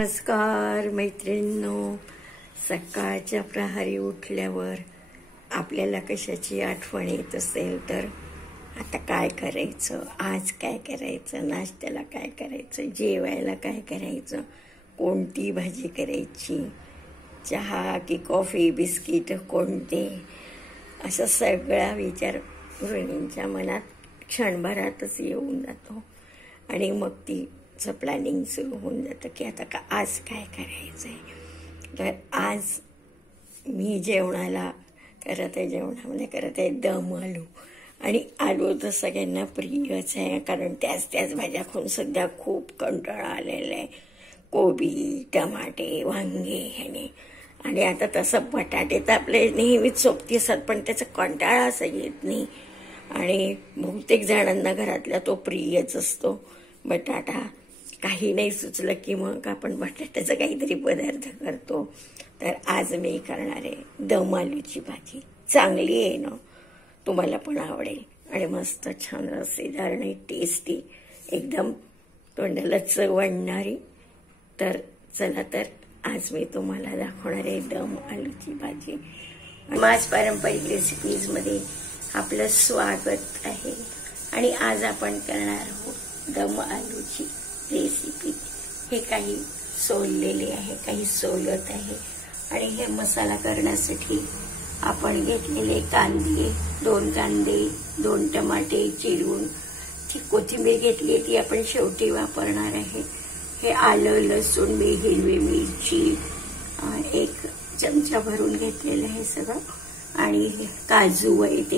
नमस्कार मैत्रिणींनो, सकाळच्या प्रहरी उठल्यावर आपल्याला कशाची आठवण येत असेल तर आता काय करायचं, आज काय करायचं, नाश्त्याला काय करायचं, जेवायला काय करायचं, कोणती भाजी करायची, चहा की कॉफी, बिस्किट कोणते, असा सगळा विचार गृहिणींच्या मनात क्षणभरातच येऊन जातो आणि मग तीचं प्लॅनिंग सुरू होऊन जातं की आता आज काय करायचंय. तर आज मी जेवणाला जेवणामध्ये करत आहे दम आलू. आणि आलू तर सगळ्यांना प्रियच आहे, कारण त्याच भाज्या खाऊन सध्या खूप कंटाळा आलेला आहे. कोबी, टमाटे, वांगे ह्याने. आणि आता तसं बटाटे तर आपले नेहमीच सोबती असतात, पण त्याचा कंटाळा असा येत नाही. आणि बहुतेक जणांना घरातल्या तो प्रियच असतो बटाटा. काही नाही सुचलं की मग आपण बटाट्याचा काहीतरी पदार्थ करतो. तर आज मी करणार आहे दम आलूची भाजी. चांगली आहे ना, तुम्हाला पण आवडेल आणि मस्त छान रसेदार आणि टेस्टी, एकदम तोंडाला चव आणणारी. तर चला, तर आज मी तुम्हाला दाखवणार आहे दम आलूची भाजी. माझ पारंपरिक रेसिपीजमध्ये आपलं स्वागत आहे. आणि आज आपण करणार आहोत दम आलूची रेसिपी. हे काही सोललेले आहे, काही सोलत आहे. आणि हे मसाला करण्यासाठी आपण घेतलेले कांदे, 2 कांदे, 2 टमाटे चिरून, कोथिंबीर घेतली ती आपण शेवटी वापरणार आहे. हे आलं, लसूण, हिरवी मिरची 1 चमचा भरून घेतलेलं आहे सगळं. आणि काजू आहेत,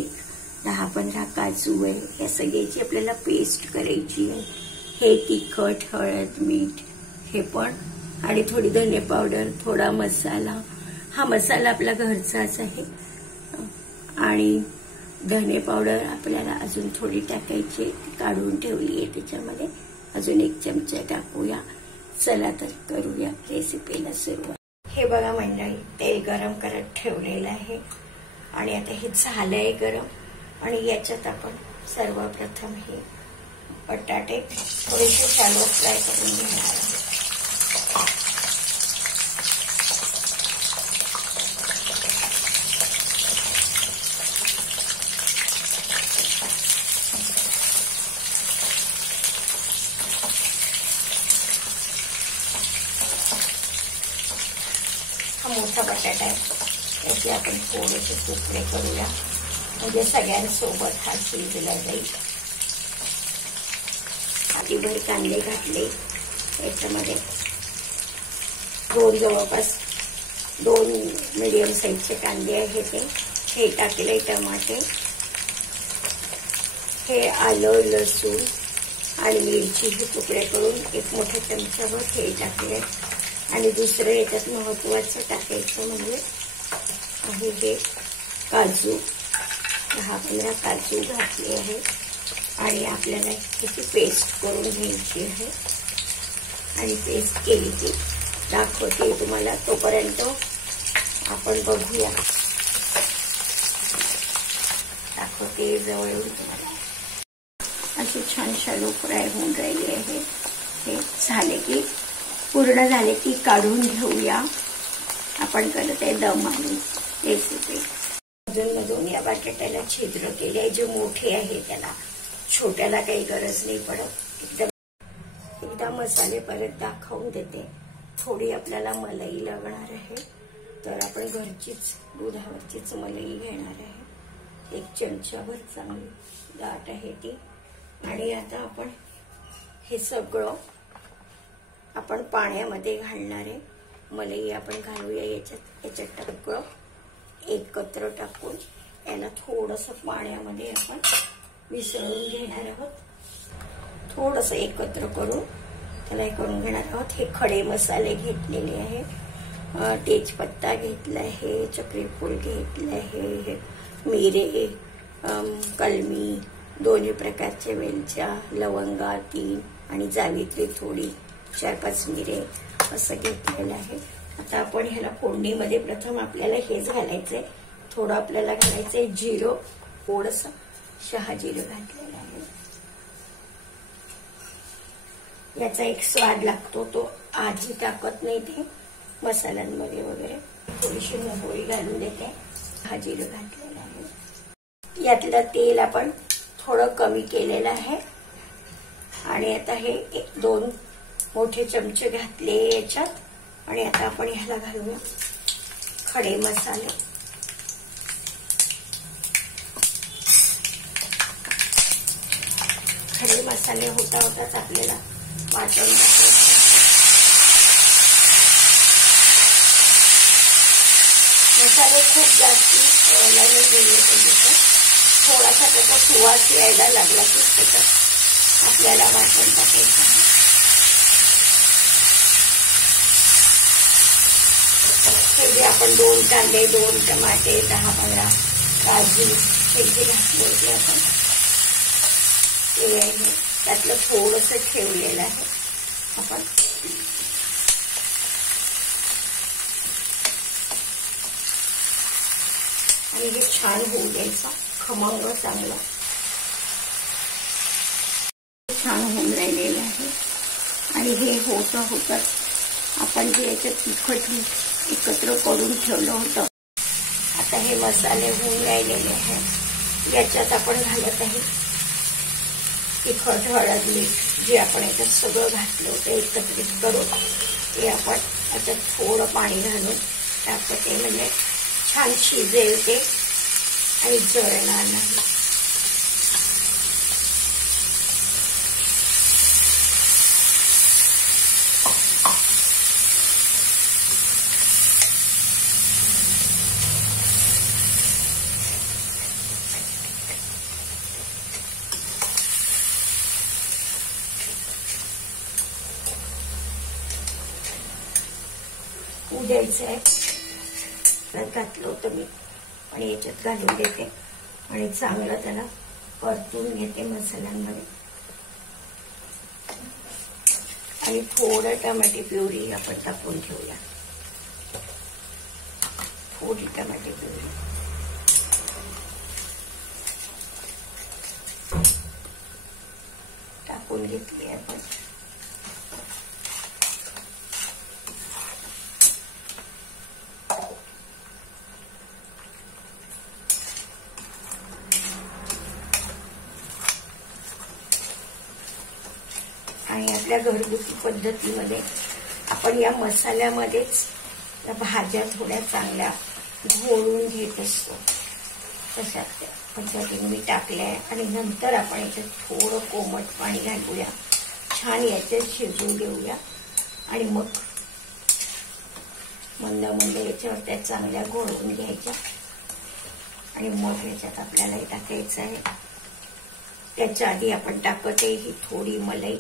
10-15 काजू आहे. या सगळ्याची आपल्याला पेस्ट करायची आहे. हे तिखट, हळद, मीठ हे पण, आणि थोडी धने पावडर, थोडा मसाला. हा मसाला आपला घरचाच आहे. आणि धने पावडर आपल्याला अजून थोडी टाकायची, काढून ठेवली आहे त्याच्यामध्ये. अजून 1 चमचा टाकूया. चला तर करूया रेसिपीला सुरुवात. हे बघा मंडळी, तेल गरम करत ठेवलेलं आहे आणि आता हे झालंय गरम. आणि याच्यात आपण सर्वप्रथम हे बटाटे थोडेसे शॅलो फ्राय करून घेणार आहोत. हा मोठा बटाटा आहे, त्याचे आपण थोडेसे तुकडे करूया, म्हणजे सगळ्यांसोबत हा शिजला जाईल. हातीभर कांदे घातले याच्यामध्ये. जवळपास 2 मीडियम साईजचे कांदे आहेत. हे टाकले टमाटे, हे आलं, लसूण आणि मिरची हे तुकडे करून 1 मोठा चमचाभर हे टाकले. आणि दुसरं याच्यात महत्वाचं टाकायचं म्हणजे हे काजू, 10-15 काजू घातले आहे. आणि आपल्याला त्याची पेस्ट करून घ्यायची आहे. आणि पेस्ट केली की दाखवते तुम्हाला. तोपर्यंत आपण बघूया, दाखवते जवळ येऊन तुम्हाला. अशी छान शॅलो फ्राय होऊन राहिली आहे. हे झाले की, पूर्ण झाले की काढून घेऊया. आपण करत आहे दम आलू रेसिपी. मधून या बटाट्याला छिद्र केले, जे मोठे आहे त्याला, छोट्याला काही गरज नाही पडत. एकदा मसाले परत दाखवून देते. थोडी आपल्याला मलाई लागणार आहे, तर आपण घरचीच दुधावरचीच मलाई घेणार आहे. 1 चमचाभर चांगली दाट आहे ती. आणि आता आपण हे सगळं आपण पाण्यामध्ये घालणार आहे. मलाई आपण घालूया याच्यात सगळं एकत्र टाकून याला थोडंसं पाण्यामध्ये आपण मिसळून घेणार आहोत. थोडंसं एकत्र करून त्याला हे करून घेणार आहोत. हे खडे मसाले घेतलेले आहे, तेजपत्ता घेतला आहे, चक्रीफूल घेतलं आहे, मिरे, कलमी, 2 प्रकारच्या वेलच्या, लवंगा 3 आणि जावित्री थोडी, 4-5 मिरे असं घेतलेलं आहे. आता आपण ह्याला फोडणीमध्ये प्रथम आपल्याला हेच घालायचंय. थोडं आपल्याला घालायचंय जिरं, थोडंसं शहाजिरं घातलेलं आहे. याचा एक स्वाद लागतो तो आधी टाकत नाही ते मसाल्यांमध्ये वगैरे. थोडीशी मोहरी घालून देते. हा जिरं घातलेलं आहे. यातलं तेल आपण थोडं कमी केलेलं आहे आणि आता हे 1-2 मोठे चमचे घातले याच्यात. आणि आता आपण ह्याला घालूया खडे मसाले. खडे मसाले होताच आपल्याला वाटण टाकायचं. मसाले खूप जास्ती नाही गेले पाहिजे. थोडासा त्याचा सुवास यायला लागला की त्याच्यात आपल्याला वाटण टाकायचं. हे जे आपण 2 कांदे, 2 टमाटे, 10-15 काजू हे जे घातले होते आपण ते आहे त्यातलं थोडंसं ठेवलेलं आहे आपण. आणि हे छान होऊ द्यायचं खमंग चांगलं. छान होऊन राहिलेलं आहे. आणि हे होतच आपण जे याच्यात तिखट एकत्र करून ठेवलं होतं. आता हे मसाले होऊन राहिलेले आहे. याच्यात आपण घालत आहे तिखट, हळद, मीठ जे आपण याच्यात सगळं घातलं होतं एकत्रित करून ते आपण याच्यात थोडं पाणी घालून टाकते. म्हणजे छान शिजेल ते आणि जळणार नाही. द्यायचं आहे. घातलं होतं मी आणि याच्यात घालून देते आणि चांगलं त्याला परतून घेते मसाल्यांमध्ये. आणि थोडं टमाटे प्युरी आपण टाकून ठेवूया. थोडी टमाटे प्युरी टाकून घेतली आपण. आणि आपल्या घरगुती पद्धतीमध्ये आपण या मसाल्यामध्येच या भाज्या थोड्या चांगल्या घोळून घेत असतो. तशा त्या पद्धतीने मी टाकल्या आणि नंतर आपण याच्यात थोडं कोमट पाणी घालूया. छान याच्यात शिजवून घेऊया आणि मग मंद याच्यावर त्या चांगल्या घोळून घ्यायच्या. आणि मग याच्यात आपल्याला हे टाकायचं आहे. त्याच्या आधी आपण टाकत आहे ही थोडी मलाई.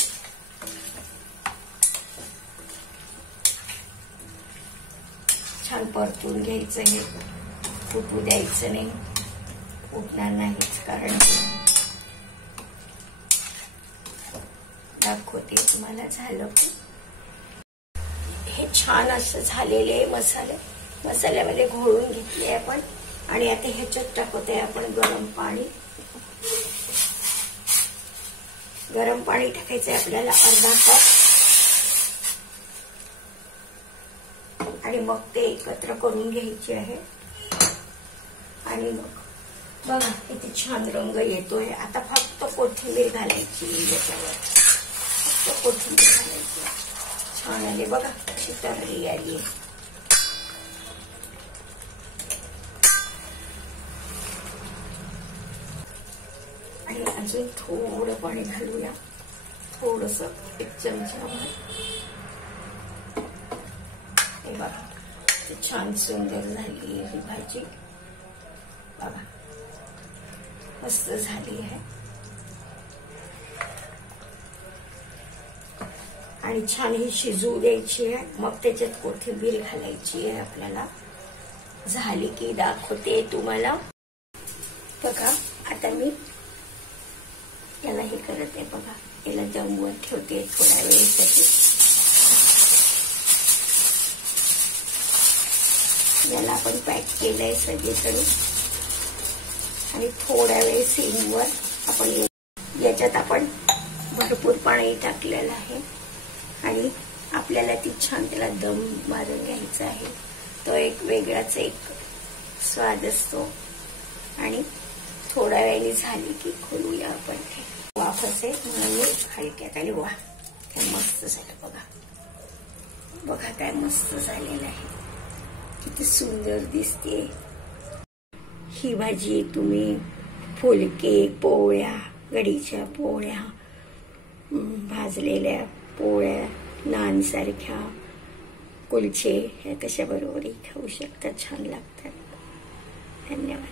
छान परतून घ्यायचं. हे फुटू द्यायचं नाही. फुटणार नाहीच कारण दाखवते तुम्हाला. झालं हे छान असं झालेले मसाल्यामध्ये घोळून घेतले आपण. आणि आता ह्याच्यात टाकतोय आपण गरम पाणी. गरम पाणी टाकायचंय आपल्याला अर्धा कप. आणि मग ते एकत्र करून घ्यायचे आहे. आणि मग बघा किती छान रंग येतोय. आता फक्त कोथिंबीर घालायची याच्यावर. फक्त कोथिंबीर घालायची. छान आले बघा कशी तर्री आली. आणि अजून थोडं पाणी घालूया. थोडस 1 चमचा. हे बघा छान सुंदर झाली ही भाजी. बघा मस्त झाली आहे. आणि छान ही शिजू द्यायची आहे. मग त्याच्यात कोथिंबीर घालायची आहे आपल्याला. झाली की दाखवते तुम्हाला. बघा आता मी याला हे करत आहे. बघा याला जमवत ठेवते थोड्या वेळेसाठी. याला आपण पॅक केलंय सगळीकडे. आणि थोड्या वेळ सिमवर आपण याच्यात आपण भरपूर पाणी टाकलेलं आहे. आणि आपल्याला ती छान त्याला दम मारून घ्यायचा आहे. तो एक वेगळाच एक स्वाद असतो. आणि थोड्या वेळाने झाली की खोलूया आपण ते. वाफ असेल म्हणून हलक्यात आली. वा, काय मस्त झालं बघा. बघा काय मस्त झालेलं आहे. किती सुंदर दिसते ही भाजी. तुम्ही फुलके, पोळ्या, गडीच्या पोळ्या, भाजलेल्या पोळ्या, नान सारख्या, कुलचे ह्या कशाबरोबरही खाऊ शकता. छान लागतात. धन्यवाद.